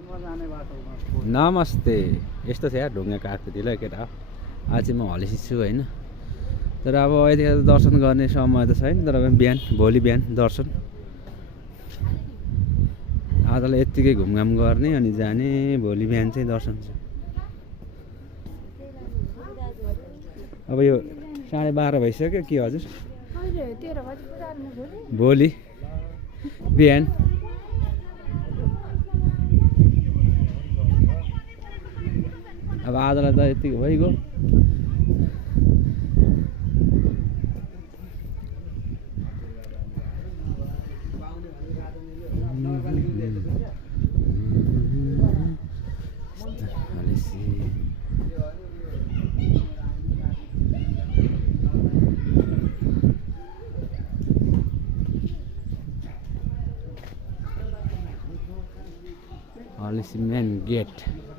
नमस्ते। यस्तो छ यार ढुङ्गाको आकृति ल केटा। आज चाहिँ म हलेसी छु होइन, तर अब यतिखेर दर्शन गर्ने समय त छैन, तर बिहान भोलि बिहान दर्शन। आजलाई यत्तिकै घुमघाम गर्ने अनि जाने, भोलि बिहान चाहिँ दर्शन छ। अब यो 12:30 भइसक्यो के हजुर? भोलि बिहान अब आजलाई त यतिको भइगयो। Halesi main get.